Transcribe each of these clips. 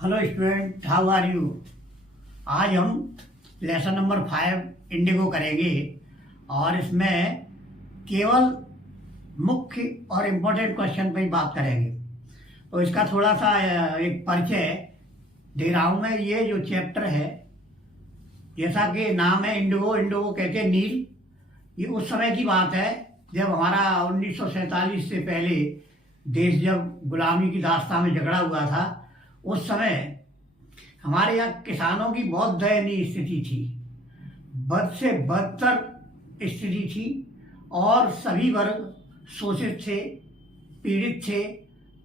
Hello student, how are you. आज हम lesson number 5 Indigo करेंगे और इसमें केवल मुख्य और इम्पोर्टेंट क्वेश्चन पे ही बात करेंगे। तो इसका थोड़ा सा एक परिचय दे रहा हूँ मैं। ये जो चैप्टर है, जैसा कि नाम है इंडिगो, इंडिगो कहते हैं नील। ये उस समय की बात है जब हमारा 1947 से पहले देश जब गुलामी की दास्तां में झगड़ा हुआ था। उस समय हमारे यहाँ किसानों की बहुत दयनीय स्थिति थी, बद से बदतर स्थिति थी और सभी वर्ग शोषित थे, पीड़ित थे।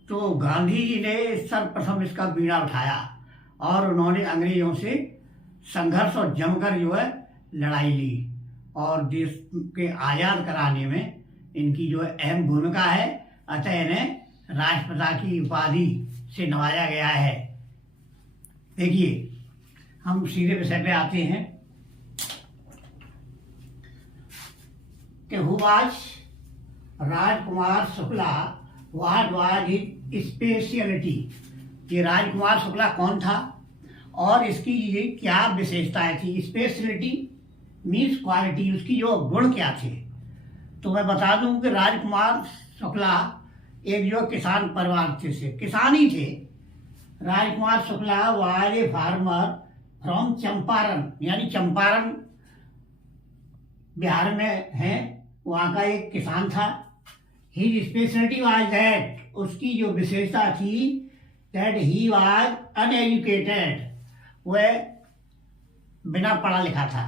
तो गांधी जी ने सर्वप्रथम इसका बीड़ा उठाया और उन्होंने अंग्रेजों से संघर्ष और जमकर जो है लड़ाई ली और देश के आज़ाद कराने में इनकी जो है अहम भूमिका है। अतः इन्हें राष्ट्रपिता की उपाधि से नवाजा गया है। देखिए, हम सीधे विषय पे आते हैं कि who was Rajkumar Shukla, what was his speciality. ये राजकुमार शुक्ला कौन था और इसकी ये क्या विशेषताएं थी। स्पेशलिटी मीन्स क्वालिटी, उसकी जो गुण क्या थे। तो मैं बता दूं कि राजकुमार शुक्ला एक जो किसान परिवार से किसान ही थे। Rajkumar Shukla was a farmer from Champaran, यानी चंपारण बिहार में है, वहाँ का एक किसान था। हिज स्पेशलिटी वाज दैट, उसकी जो विशेषता थी, दैट ही वाज अनएजुकेटेड, वह बिना पढ़ा लिखा था,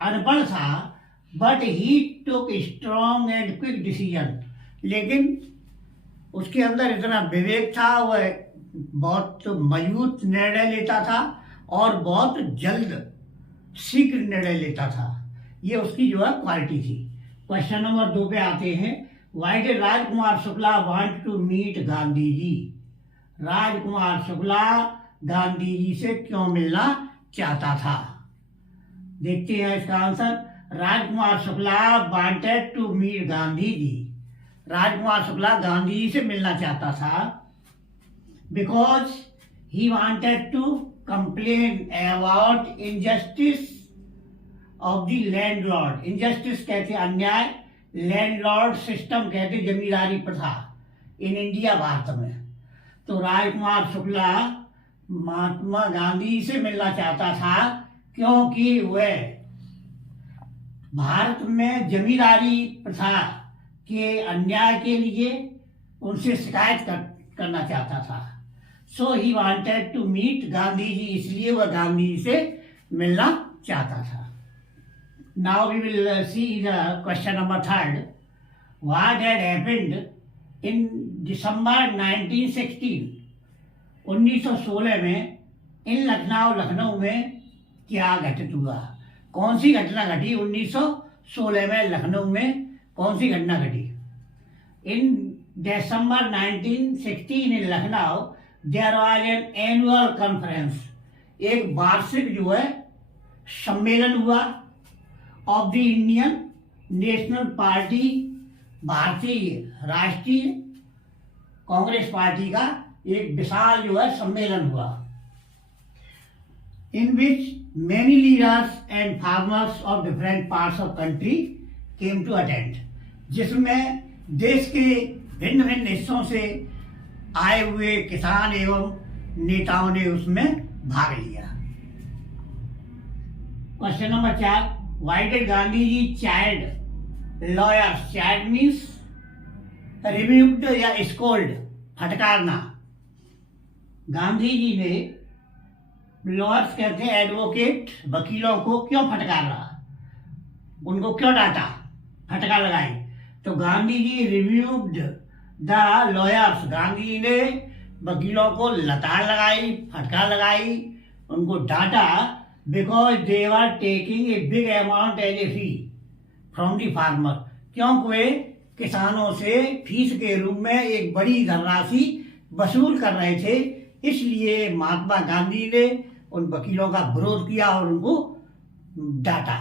अनपढ़ था। But he took strong and quick decision, लेकिन उसके अंदर इतना विवेक था, वह बहुत मजबूत निर्णय लेता था और बहुत जल्द शीघ्र निर्णय लेता था। ये उसकी जो है क्वालिटी थी। क्वेश्चन नंबर 2 पे आते हैं। Why did Rajkumar Shukla want to meet Gandhi ji. Rajkumar Shukla Gandhi ji से क्यों मिलना चाहता था। देखते हैं इसका answer. Rajkumar Shukla wanted to meet Gandhi ji. Rajkumar Shukla Gandhi ji से मिलना चाहता था because he wanted to complain about injustice of the landlord. Injustice कहते अन्याय, लैंडलॉर्ड सिस्टम कहते जमींदारी प्रथा इन इंडिया, भारत में। तो राजकुमार शुक्ला महात्मा गांधी से मिलना चाहता था क्योंकि वह भारत में जमींदारी प्रथा के अन्याय के लिए उनसे शिकायत करना चाहता था। So he wanted to meet Gandhi ji, इसलिए वह गांधी जी से मिलना चाहता था। Now we will see the question number 3। What had happened in December 1916। 1916 में इन लखनऊ में क्या घटित हुआ। कौन सी घटना घटी 1916 में लखनऊ में, कौन सी घटना घटी। In December 1916 in Lucknow there was an annual conference, एक वार्षिक जो है सम्मेलन हुआ of the Indian national party, भारतीय राष्ट्रीय कांग्रेस पार्टी का एक विशाल जो है सम्मेलन हुआ। इन विच many leaders and farmers of different parts of country came to attend, जिसमें देश के भिन्न भिन्न हिस्सों से आए हुए किसान एवं नेताओं ने उसमें भाग लिया। Question number 4। Why did Gandhi ji chide lawyers. Chide means rebuked या स्कोल्ड, फटकारना। गांधी जी ने लॉयर्स कहते हैं एडवोकेट, वकीलों को क्यों फटकार रहा, उनको क्यों डांटा, फटकार लगाई। तो Gandhi ji rebuked the lawyers, Gandhi ji ने वकीलों को लताड़ लगाई, फटकार लगाई, उनको डांटा। Because they were taking a big amount as a fee from the farmer, क्योंकि वे किसानों से फीस के रूप में एक बड़ी धनराशि वसूल कर रहे थे। इसलिए महात्मा गांधी ने उन वकीलों का विरोध किया और उनको डांटा।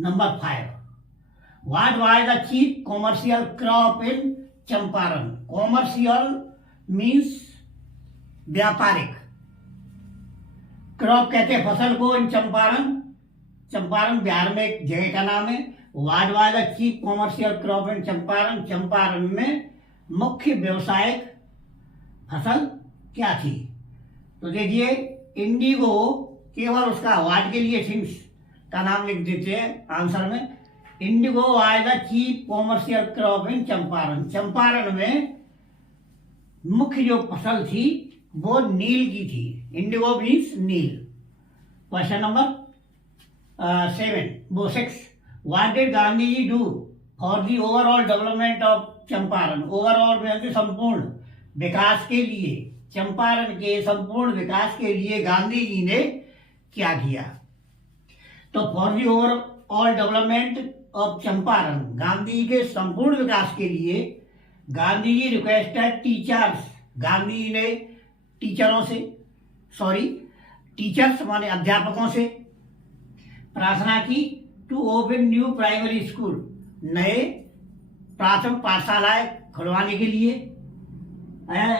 Number 5। What was the chief commercial crop in Champaran. Commercial means व्यापारिक। क्रॉप कहते हैं फसल को। इन चंपारण, चंपारण बिहार में एक जगह का नाम है। What was the chief commercial crop in Champaran, Champaran में मुख्य व्यवसायिक फसल क्या थी? तो देखिए इंडिगो, केवल उसका वाट के लिए थिंग्स का नाम लिख देते हैं आंसर में। Indigo was the chief commercial crop in Champaran. Champaran में मुख्य जो फसल थी वो नील की थी। इंडिगो मीन्स नील। Question number 6। What did Gandhi ji do for the overall development of Champaran? Overall में संपूर्ण विकास के लिए, चंपारण के संपूर्ण विकास के लिए गांधी जी ने क्या किया? तो for the overall development of Champaran, Gandhi ji के संपूर्ण विकास के लिए गांधी जी रिक्वेस्टेड टीचर्स, गांधी जी ने टीचर्स माने अध्यापकों से प्रार्थना की to open new primary school, नए प्राथमिक पाठशालाएं खुलवाने के लिए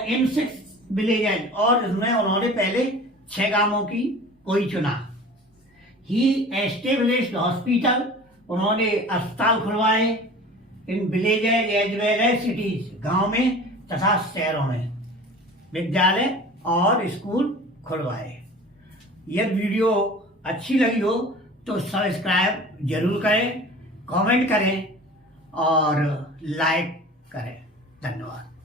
इन 6 विलेजेज, और इसमें उन्होंने पहले 6 गांवों की कोई चुना। ही एस्टेब्लिश्ड हॉस्पिटल, उन्होंने अस्पताल खुलवाए in villages as well as cities, गांव में तथा शहरों में विद्यालय और स्कूल खुलवाए। यदि वीडियो अच्छी लगी हो तो सब्सक्राइब जरूर करें, कमेंट करें और लाइक करें। धन्यवाद।